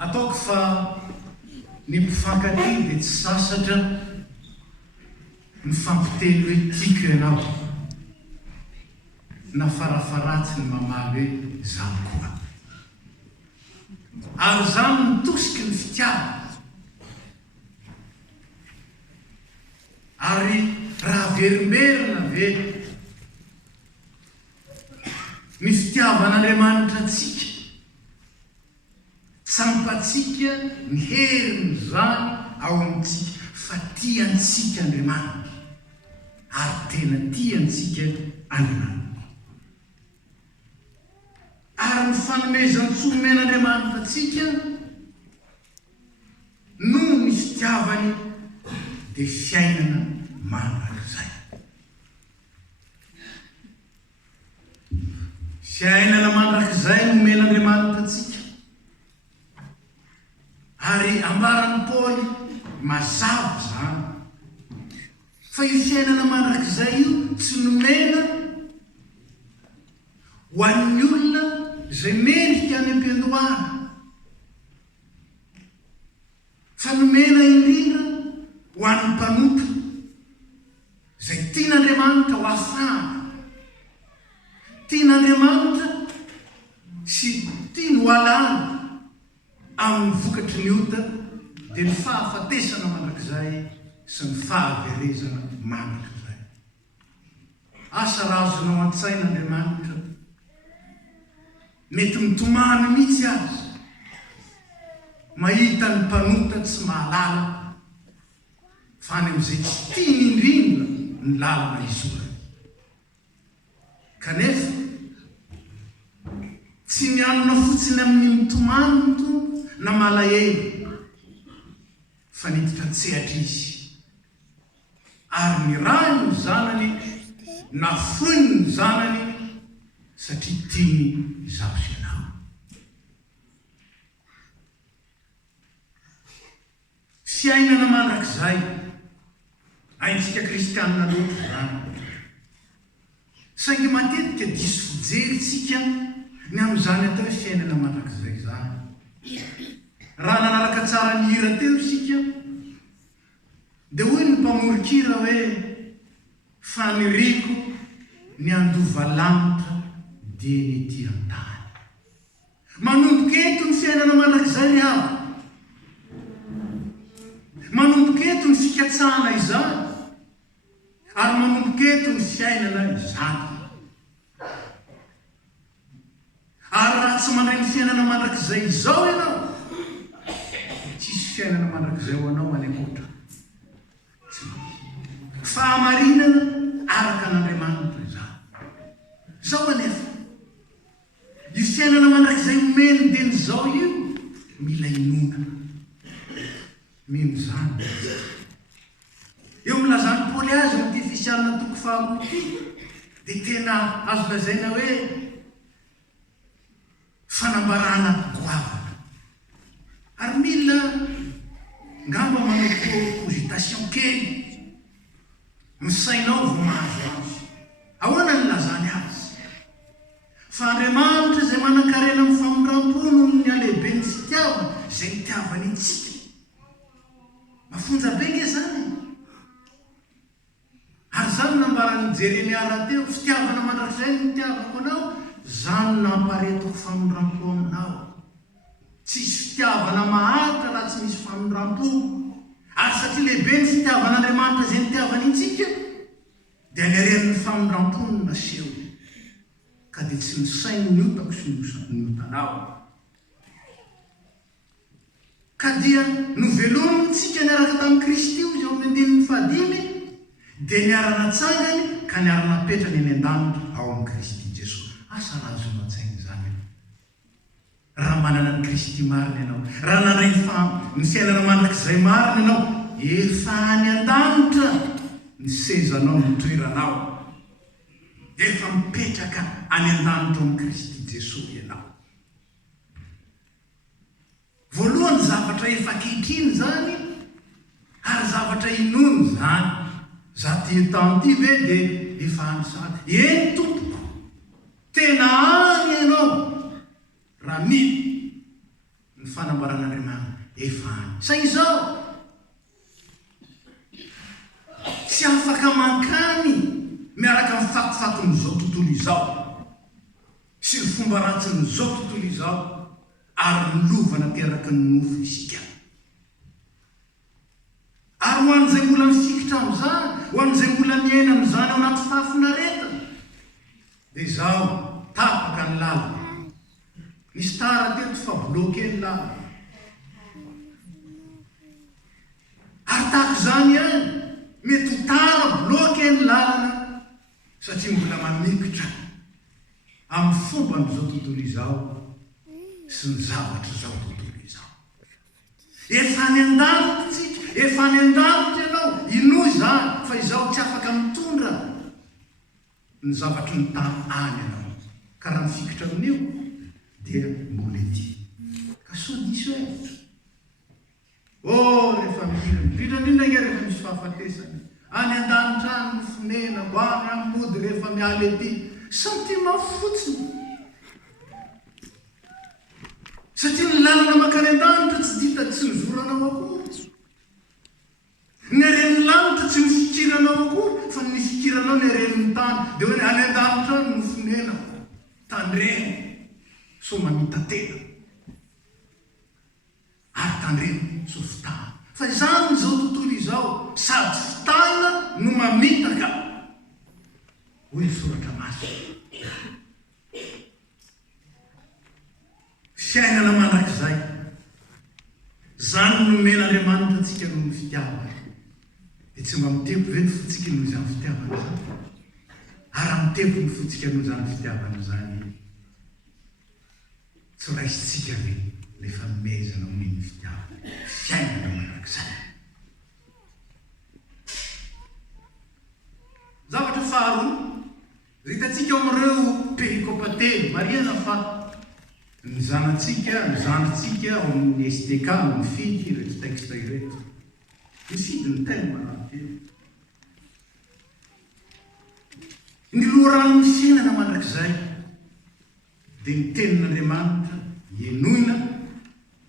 ataoko fa ny mpifankaty dia tsy sasatra ny fampiteny hoe tiako ianao na farafaratsy ny mamaly hoe zaho koa. Ary zany mitosiky ny fitiava. Ary raha verimberina ve ny fitiavan'Andriamanitra antsika, tsampatsika ny heriny zany ao amintsika fa tiantsika Andriamanitra ary tena tiantsika Andriamanitra. Ary ny fanomezan-tsoa men'Andriamanitra antsika no ny fitiavany dia fiainana mandrakizay. Fiainana mandrakizay no men'Andriamanitra antsika. Ary ambaran'i Paoly mazava zany fa io fiainana mandrakizay io tsy nomena ho an'ny olona izay mendrika any am-piandohana, fa nomena indrindra ho an'ny mpanompo izay tian'Andriamanitra ho afahana, tian'Andriamanitra sy tiany ho alana amin'ny vokatry ny ota dia ny fahafatesana mandrakizay sy ny fahaverezana mandrakizay. Asa raha azonao an-tsain'Andriamanitra mety mitomany mihitsy azy mahita ny mpanota tsy mahalala fa any amin'izay tsy tiany indrindra ny lalana izorany. Kanefa tsy mianona fotsiny amin'ny mitomany ny tompo na malahelo fa niditra tsehatra izy ary ny ray ny zanany na foiny ny zanany satria tiany izaho sy ianao. Fiainana mandrakizay aintsika kristianina loatra zany. Saingy matetika diso fijeritsika ny amin'izany atao hoe fiainana mandrakizay zany. Raha nanaraka tsara ny hira teo isika dia hoy ny mpamorikira hoe faniriko ny andova lanitra dia ny ety an-tany. Manomboka eto ny fiainana mandrakizay ny aho, manomboka eto ny fikatsahana izany ary manomboka eto ny fiainana izany. Ary raha tsy mandray ny fiainana mandrakizay izao ianao, tsisy fiainana mandrakizay ho anao any ankoatra. Fahamarinana araka an'Andriamanitra izany. Zao anefa io fiainana mandrakizay omeny dia ny zao io mila inonana mino zany. Eo milazany Paoly azy amin'ity Efesianina toko 4 ity dia tena azo lazaina hoe fanambarana goavana. Ary mila ngamba manao positation kely misainao vao mahazo azy. Ahoana ny lazany azy? Fa Andriamanitra izay manan-karena amin'ny famondram-po noho ny alehibe ny fitiavana izay nitiavany itsika. Mafonja be nge zany. Ary zany nambarany Jeremiara teo, fitiavana mandrakizay ny nitiavako anao, zany namparetoko famondram-po aminao. Tsisy fitiavana maharitra raha tsy misy famondram-po. Ary satria lehibe ny fitiavan'Andriamanitra izay nitiavany itsika dia niaren'ny famondram-po no naseho ka dia tsy misainy ny otako sy ny otanao. Ka dia novelomitsika niaraka tamin'i Kristy io izy ao amin'ny 15 dia niarana tsangany ka niarana petrany any an-danitra ao amin'ny Kristy Jesosy. Asa raha azonao an-tsaina izany raha manana ny Kristy marina ianao, raha nandray ny fiainana mandrakizay marina ianao, efa any an-danitra ny sezanao ny toeranao, efa mipetraka any an-danitra amin'ny Kristy Jesosy ianao. Voalohany zavatra efa ankehitriny zany ary zavatra inony zany. Za ty tany ty ve dia efa any sady. Eny tompoko, tena any ianao raha mily ny fanambarana sain izao tsy afaka mankany miaraka amin'ny fakofakon'izao tontolo izao sy ny fomba ratsin'izao tontolo izao ary milovana teraka ny nofo isika. Ary ho an'izay mbola mifikitra amin'izany, ho an'izay mbola miaina amin'izany ao anaty fahafinaretana, dia izao tapaka ny lalana. Nisy tara teto fa bloke ny lalana. Ary tahaka izany ihany, mety ho tara bloke ny lalana satria mbola mamikitra amin'ny fomba n'izao tontolo izao sy ny zavatra izao tontolo izao. Efa any an-danitra, efa any an-danitra ianao, inoa izany fa izao tsy afaka mitondra ny zavatra ny tany any ianao. Ka raha mifikitra amin'io dia mbola ety. Ka so diso hevitra. Rehefa mihira indrindra indrindra nge rehefa misy fahafatesany. Any an-danitra any ny fonena, ho any amin'ny mody rehefa miala ety. Sentiment fotsiny. Satria ny lalana makany an-danitra tsy dita tsy nizoranao akory. Ny aren'ny lanitra tsy nifikiranao akory, fa ny fikiranao ny aren'ny tany. Dia hoe any an-danitra any no fonena, tandreno, so mamita tena. Ary tandreno, so fitahana. Fa izany izao tontolo izao, sady fitahana no mamitaka. Hoy ny soratra masina. Fiainana mandrakizay, zany nomen'Andriamanitra antsika noho ny fitiavana. Dia tsy mba mitempo ve ny fotsika noho izany fitiavana izany? Ary mitempo ny fotsika noho izany fitiavana izany. Tsy raisitsika ve rehefa mezana amin'ny fitiavana, fiainana mandrakizay. Zavatra faharoa, hitantsika amin'ireo perikopately, marihana fa ny zanantsika ao amin'ny STK, mifidy ireto texte ireto. Mifidy ny tena manampy. Ny loharan'ny fiainana mandrakizay dia ny tenin'Andriamanitra ienoina,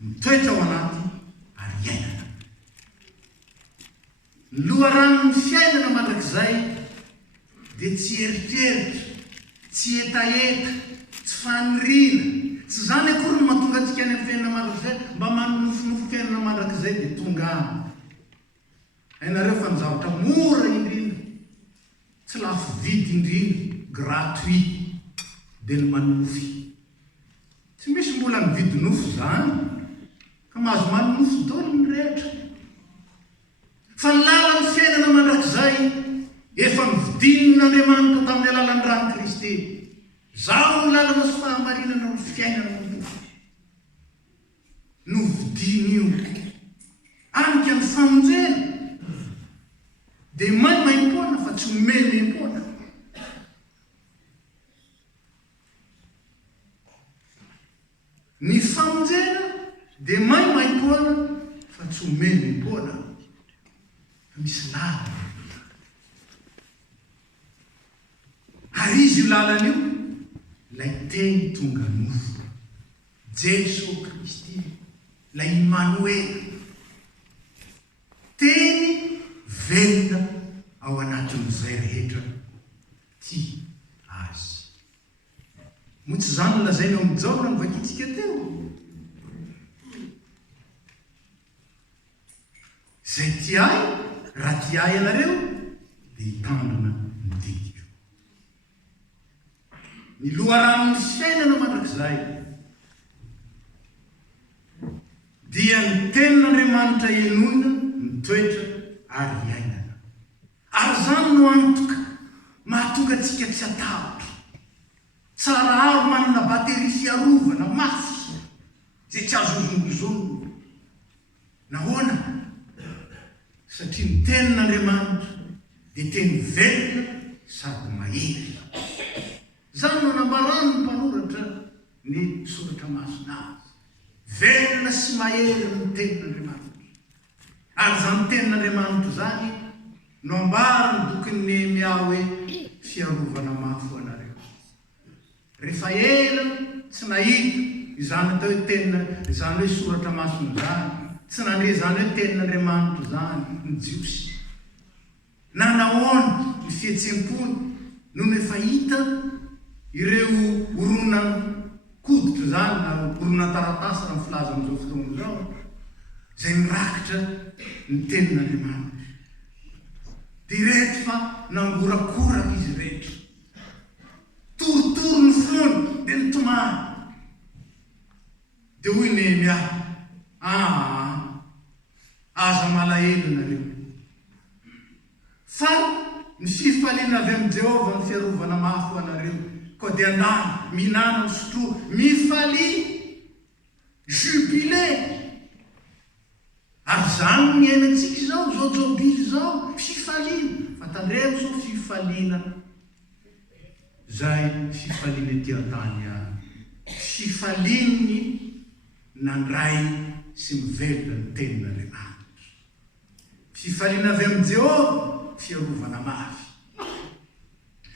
mitoetra ao anaty ary iainana. Ny loharan'ny fiainana mandrakizay dia tsy eritreritra, tsy etaeta, tsy fanirina. Tsy zany akory no mahatonga antsika any amin'ny fiainana mandrakizay, mba manonofinofo fiainana mandrakizay dia tonga any. Hainareo fa ny zavatra mora indrindra, tsy lafo vidy indrindra, gratuit, dia ny manofy. Tsy misy mbola mividy nofo zany, ka mahazo manofo daholo ny rehetra. Fa ny lalan'ny fiainana mandrakizay efa novidin'Andriamanitra tamin'ny alalan'ny rano Kristy. Zao ny lalana sy fahamarinana ny fiainana nofo. Novidiny io. Anika ny famonjena. Dia maimaimpona fa tsy homemem-pona. Ny famonjena dia maimaimpona fa tsy homemem-pona. Misy lalana. Ary izy io lalana io, lay teny tonga nofo, Jesu Kristy, lay Emmanuel, teny velona ao anatin'izay rehetra tia azy. Moa tsy zany lazaina ao amin'izao raha nivakitsika teo. Zay tiay, raha tiay ianareo, dia hitandrina ny didiko. Ny loharan'ny fiainana mandrakizay dia ny tenin'Andriamanitra ienoina, mitoetra ary iainana. Ary zany no antoka mahatonga antsika tsy atahotra. Tsara aro manana batery fiarovana mafy zay tsy azo ozongozongo. Nahoana? Satria ny tenin'Andriamanitra dia teny velona sady mahery. Zany no nambarany ny mpanoratra ny soratra masina azy. Velona sy mahery ny tenin'Andriamanitra. Ary zany tenin'Andriamanitra zany no ambara ny bokin'ny Nehemia hoe fiarovana mafy ho anareo. Rehefa ela tsy nahita izany atao hoe tenina, izany hoe soratra masina zany, tsy nandre zany hoe tenin'Andriamanitra zany ny jiosy. Na nahoana ny fihetsem-pony noho efa hita ireo orona koditra zany na orona taratasy raha filaza amin'izao fotoana izao zay mirakitra ny tenin'Andriamanitra. Dia ireto fa nangorakoraka izy rehetra. Torotoro ny fony dia nitomany. Dia hoy Nehemia, aza malahelo nareo. Fa ny fifaliana avy amin'ny Jehovah ny fiarovana mafy ho anareo. Koa dia andany minana ny sotroa, mifaly, jubilé. Ary zany ny ainantsika izao, zao jobily zao, fifaliana. Fantandreo zao fifaliana. Zay fifaliana ety an-tany any. Fifaliany nandray sy mivelona ny tenin'Andriamanitra. Fifaliana avy amin'ny Jehovah, fiarovana mafy.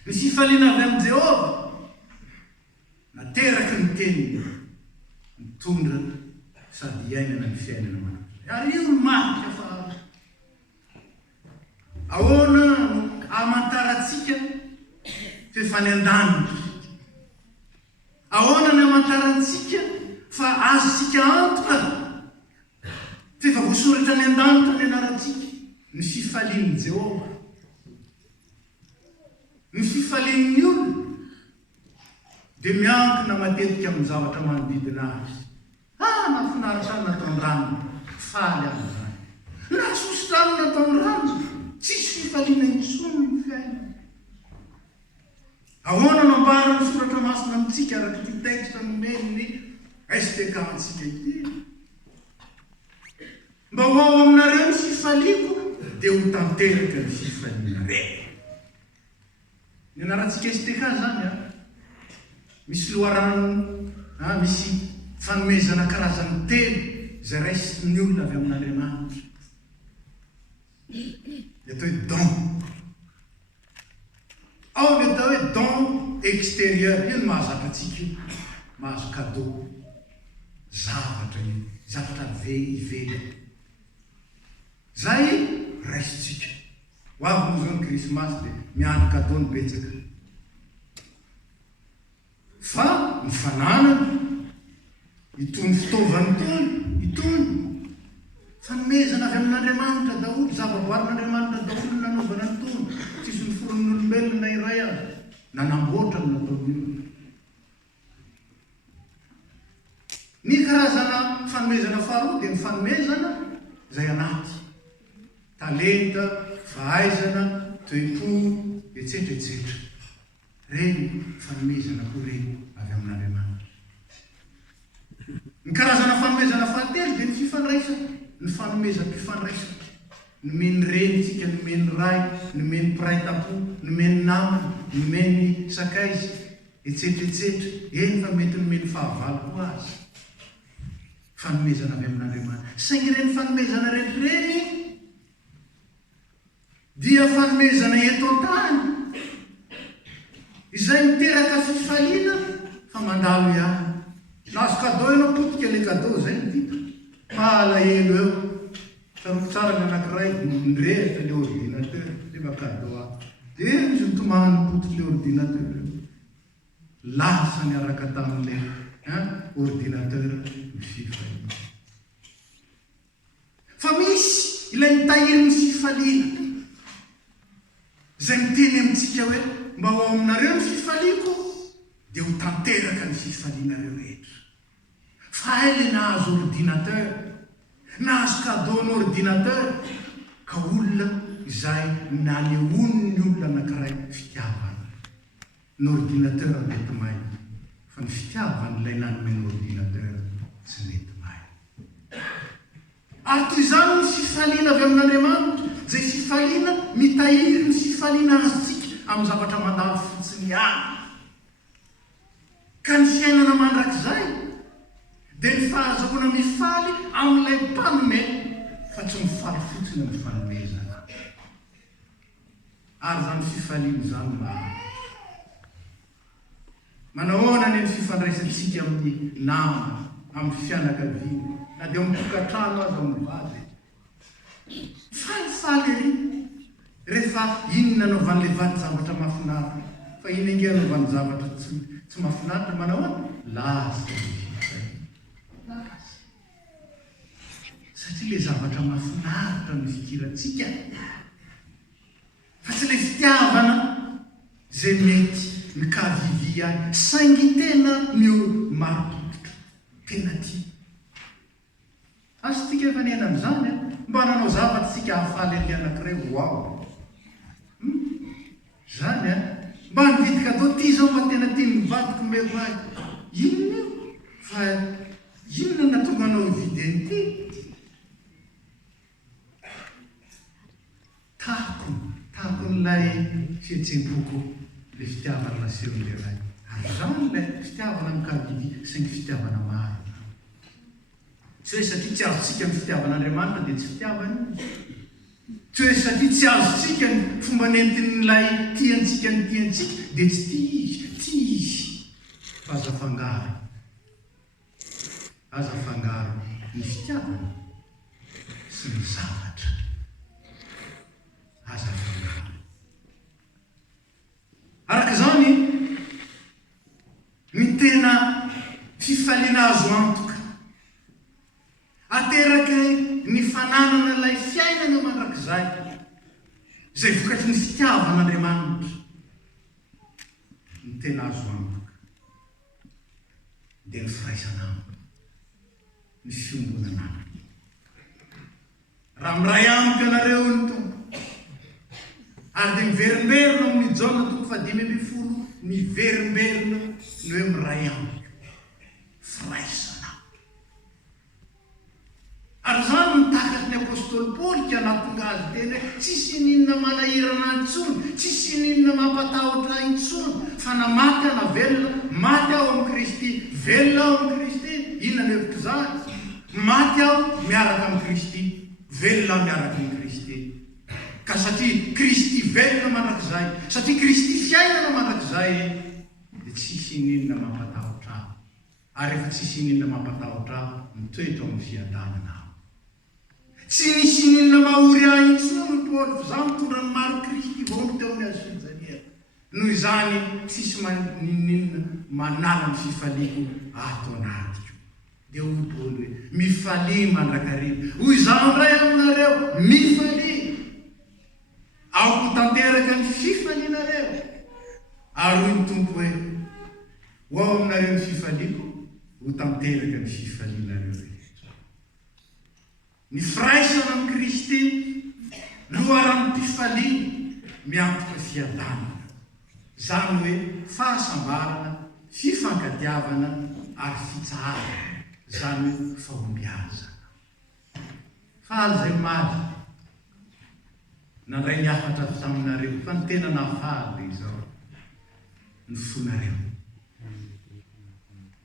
Ny fifaliana avy amin'ny Jehovah, nateraky ny teniny, mitondra sady iainana ny fiainana manaky. Ary io ny marika fa ahoana amantarantsika fefa ny an-danitra. Ahoana ny amantarantsika fa azontsika antoka fefa voasoratra ny an-danitra ny anarantsika. Ny fifalian'ny Jehovah, ny fifalian'ny olona dia miankina matetika amin'ny zavatra manodidina azy. Nafinaritra ny nataony rano, faly amin'izany. Nasosotrano ny nataony rano, tsisy fifaliana intsony ny fiaina. Ahoana nambara ny soratra masina amintsika araka ity texte nomeny STK antsika ity. Mba ho ao aminareo ny fifaliako dia ho tanteraka ny fifaliana reny. Ny anarantsika STK zany misy loharano, misy fanomezana karazany telo zay raisin'ny olona avy amin'Andriamanitra. Ny atao hoe don. Ao ny atao hoe don extérieur, io ny mahazatra antsika io, mahazo cadeau, zavatra io, zavatra ivela. Zay raisitsika. Ho avy moa zao ny krismasy dia miandry cadeau ny betsaka. Fa ny fananana, itony fitaovany itony, fanomezana avy amin'Andriamanitra daholo, zavaboarin'Andriamanitra daholo nanaovana itony. Tsisy ny foron'olombelona iray azy, nanamboatra ny nataony olona. Ny karazana fanomezana faharoa dia ny fanomezana zay anaty talenta, fahaizana, toe-po, etc. Reny fanomezana koa reny avy amin'Andriamanitra. Ny karazana fanomezana fahatelo dia ny fifandraisana, ny fanomezam-pifandraisana. Nomeny renitsika, nomeny ray, nomeny mpiray tampo, nomeny namana, nomeny sakaizy, etc. Eny fa mety nomeny fahavalo koa azy. Fanomezana avy amin'Andriamanitra. Saingy reny fanomezana reny dia fanomezana eto an-tany. Izay miteraka fifaliana fa mandalo ihany. Nazo cadeau ianao potika le cadeau zay ny dita. Malahelo eo. Saroko tsara ny anankiray nirehitra le ordinateur, rehefa cadeau aho. Dia izy mitomany potika le ordinateur. Lasa niaraka tamin'le ordinateur ny fifaliana. Fa misy ilay mitahiry ny fifaliana. Zay miteny amintsika hoe mba ho aminareo ny fifaliako dia ho tanteraka ny fifalianareo rehetra. Fa ele nahazo ordinateur, nahazo cadeau ny ordinateur, ka olona izay nanehoany ny olona anankiray fitiavana. Ny ordinateur mety may, fa ny fitiavana ilay nanome ordinateur tsy mety may. Ary toy izany ny fifaliana avy amin'Andriamanitra, zay fifaliana mitahiry ny fifaliana azitsika amin'ny zavatra mandalo fotsiny ihany. Ka ny fiainana mandrakizay dia ny fahazoana mifaly amin'ilay mpanome fa tsy mifaly fotsiny amin'ny fanomezana. Ary zany fifaliana zany manahoana ny fifandraisantsika amin'ny namana, amin'ny fianakaviana, na dia mitokantrano azy ao mivady falifaly ery rehefa inona anaovan'le vady zavatra mahafinaritra fa iny ange anaovan'ny zavatra tsy mahafinaritra manao a lasa satria le zavatra mahafinaritra no fikiratsika fa tsy le fitiavana zay mety mikavivy any saingy tena mio marotokotra tena ty azo tika efa niaina am'izany mba nanao zavatra tsika hahafaly any anankiray ao zany mba nivitika atao ty zao mba tena ty mivadiko meko azy inona io fa inona natonga anao ividy an'ity tahako n'lay fihetsempoako le fitiavana nasehon'le ray ary zany lay fitiavana mikavivy saingy fitiavana maro tsy hoe satria tsy azotsika ny fitiavan'Andriamanitra dia tsy fitiavana tsy hoe satria tsy azotsika ny fomba nentin'lay tiantsika ny tiantsika dia tsy ty izy fa aza fangaro ny fitiavana sy ny zavatra aza fangaro araka zany ny tena fifaliana azo antoka ateraka ny fananana ilay fiainana mandrakizay zay vokatry ny fitiavan'Andriamanitra ny tena azo antoka dia ny firaisanamiko ny fiombonana raha miray amiko ianareo ny tompo ary dia miverimberina amin'ny jaona toko 5:10 miverimberina ny hoe miray amiko firaisana ary zany mitakaky ny apôstôly Paoly ka natonga azy teny hoe tsisy ninona manahirana intsony tsisy ninona mampatahotra intsony fa na maty ana velona maty aho amin'ny Kristy velona aho amin'ny Kristy inona ny hevitry zany maty aho miaraka amin'ny Kristy velona aho miaraka amin'ny Kristy ka satria Kristy velona mandrakizay satria Kristy fiainana mandrakizay dia tsisy ninona mampatahotra aho ary efa tsisy ninona mampatahotra aho mitoetra amin'ny fiadanana aho tsy nisy ninona mahory ahy intsony Paoly fa za mitondra ny maro Kristy vaomby teo amin'ny azo fijaliana noho izany tsisy ninona manala ny fifaliko ato anatiko dia hoy Paoly hoe mifaly mandrakariva hoy zaho ndray aminareo mifaly aoko tanteraka ny fifalianareo ary hoy ny tompo hoe ho ao aminareo ny fifaliko ho tanteraka ny fifalianareo rehetra ny firaisana amin'ny Kristy loharan'ny mpifaliana miantoka fiadanana zany hoe fahasambarana fifankatiavana ary fitsarana zany hoe fahombiazana faly zay maty nandray ny afatra avy taminareo fa ny tena nafaly izao ny fonareo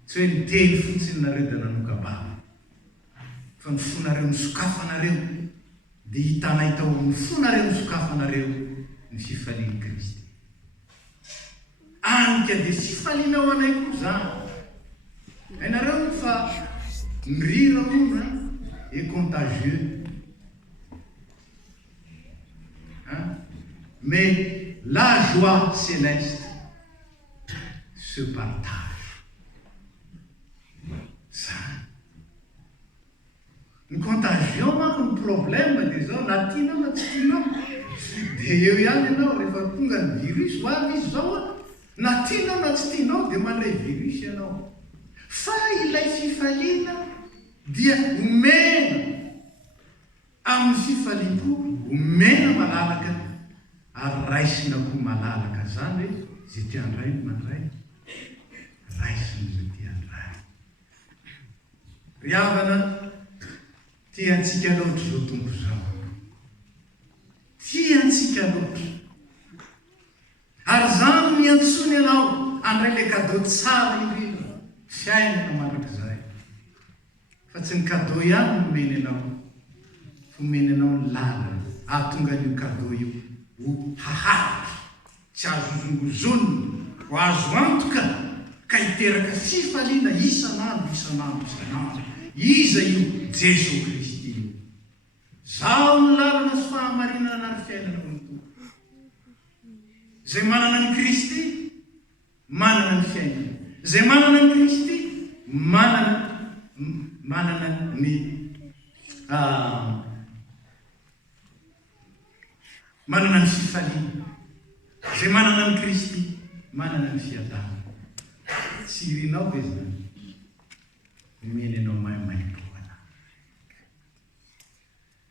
tsy hoe ny teny fotsiny nareo dia nanokabana fa ny fonareo ny sokafanareo dia hitanay tao amin'ny fonareo ny sokafanareo ny fifalian'i Kristy anika dia fifaliana ao anay koa zany hainareo fa mirira ona et contagieux mais la joie céleste se partage ça ny contagion manko ny problème dia zao na tianao na tsy tianao dia eo ihany ianao rehefa tonga ny virus ho avy izy zao na tianao na tsy tianao dia mandray virus ianao fa ilay fifaliana dia omena amin'ny fifaliako omena malalaka ary raisina koa malalaka zany hoe zay tiandray no mandray raisina zay tiandray ry havana tiantsika loatra zao tompo zao tiantsika loatra ary zany miantsony ianao andray le cadeau tsara indrindra fiainana mandrakizay fa tsy ny cadeau ihany nomeny anao fomeny anao ny lalana ahatonga an'io cadeau io ho haharitra tsy azo zongozonina ho azo antoka ka hiteraka fifaliana isanandro iza io Jesosy Kristy io. Zaho ny lalana sy fahamarinana ary fiainana ho ny tompo. Zay manana ny Kristy manana ny fiainana. Zay manana ny Kristy manana ny manana ny fifaliana. Zay manana ny Kristy manana ny fiadana. Tsy irinao ve zany? Omeny ianao maimaipoana.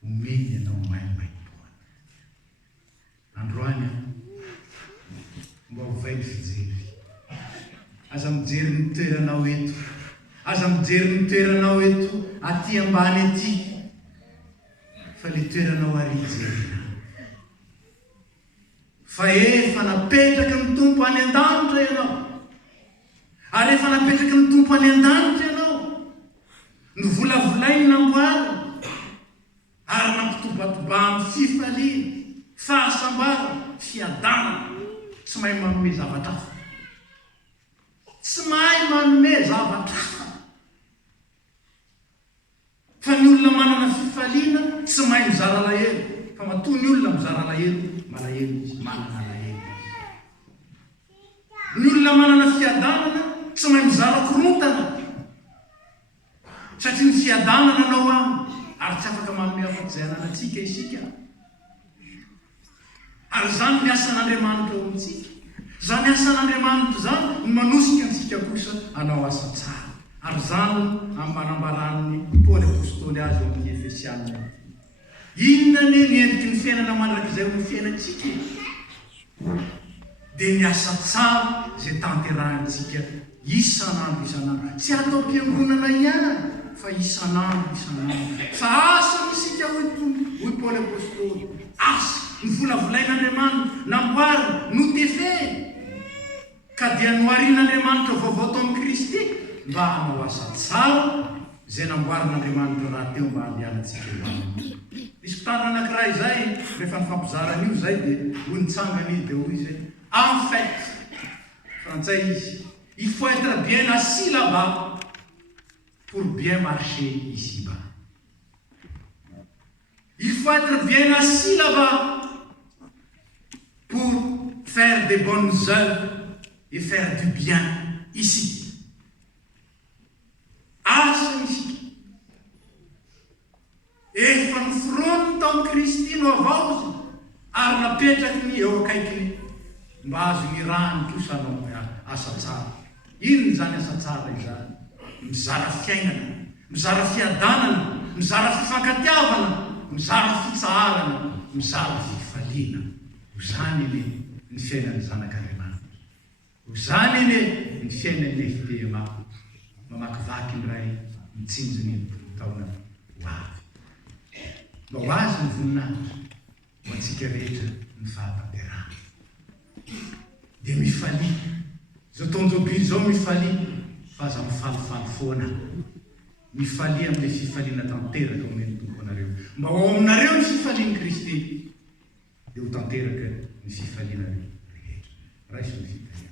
Omeny ianao maimaipoana. Androany mba hovay ny fijery. Aza mijery ny toeranao eto. Aza mijery ny toeranao eto aty ambany aty. Fa le toeranao ary jerena. Fa efa napetraka ny tompo any an-danitra ianao. Ary efa napetraka ny tompo any an-danitra ianao. Novolavolainy namboary. Ary nampitobatoba amin'ny fifaliana, fahasambara, fiadana. Tsy mahay manome zavatra hafa. Tsy mahay manome zavatra hafa. Fa ny olona manana fifaliana tsy mahay mizara lahelo. Fa matoa ny olona mizara lahelo, malahelo izy, manana lahelo. Ny olona manana fiadanana tsy mahay mizara korontana. Satria ny fiadanana anao aminy, ary tsy afaka manome afa-tsy izay ananantsika isika. Ary zany ny asan'Andriamanitra eo amintsika. Zany asan'Andriamanitra zany ny manosika antsika kosa anao asa tsara. Ary zany amin'ny manambaran'ny Paoly apôstôly azy eo amin'ny Efesianina. Inona ne ny endriky ny fiainana mandrakizay ny fiainantsika? Dia ny asa tsara izay tanterahantsika isan'andro isan'andro. Tsy atao am-piangonana ihany, fa isan'andro isan'andro. Fa asa misika hoy Paoly apôstôly. Asa novolavolain'Andriamanitra, namboary, notefeny. Ka dia noharian'Andriamanitra vaovao tao amin'ny Kristy mba hanao asa tsara izay namboarin'Andriamanitra raha teo mba handehanantsika eo aminy. Misy fotoana anankiray zay, rehefa nifampizarana io zay dia hoy nitsangany dia hoy izy en fait, frantsay izy, il faut être bien assis là-bas pour bien marcher ici-bas. Il faut être bien assis là-bas pour faire des bonnes œuvres et faire du bien ici. Asa misika. Efa noforoniny tao amin'ny Kristy no avaozy ary napetraky ny eo akaikiny mba azo ny rany kosa anao asa tsara. Inona zany asa tsara izany? Mizara fiainana, mizara fiadanana, mizara fifankatiavana, mizara fitsaharana, mizara fifaliana. Ho zany ene ny fiainan'ny zanak'Andriamanitra. Ho zany ene ny fiainan'ny FPMA. Mamakivaky iray mitsinjony taona ho avy. Mba ho azy ny voninahitra ho antsika rehetra ny fahatanterahana. Dia mifalia. Zao taonjobily zao mifalia, fa aza mifalifaly foana. Mifalia amin'ilay fifaliana tanteraka omeny tompo anareo. Mba ho ao aminareo ny fifalian'i Kristy, dia ho tanteraka ny fifaliana rehetra. Raisy ny fifaliana.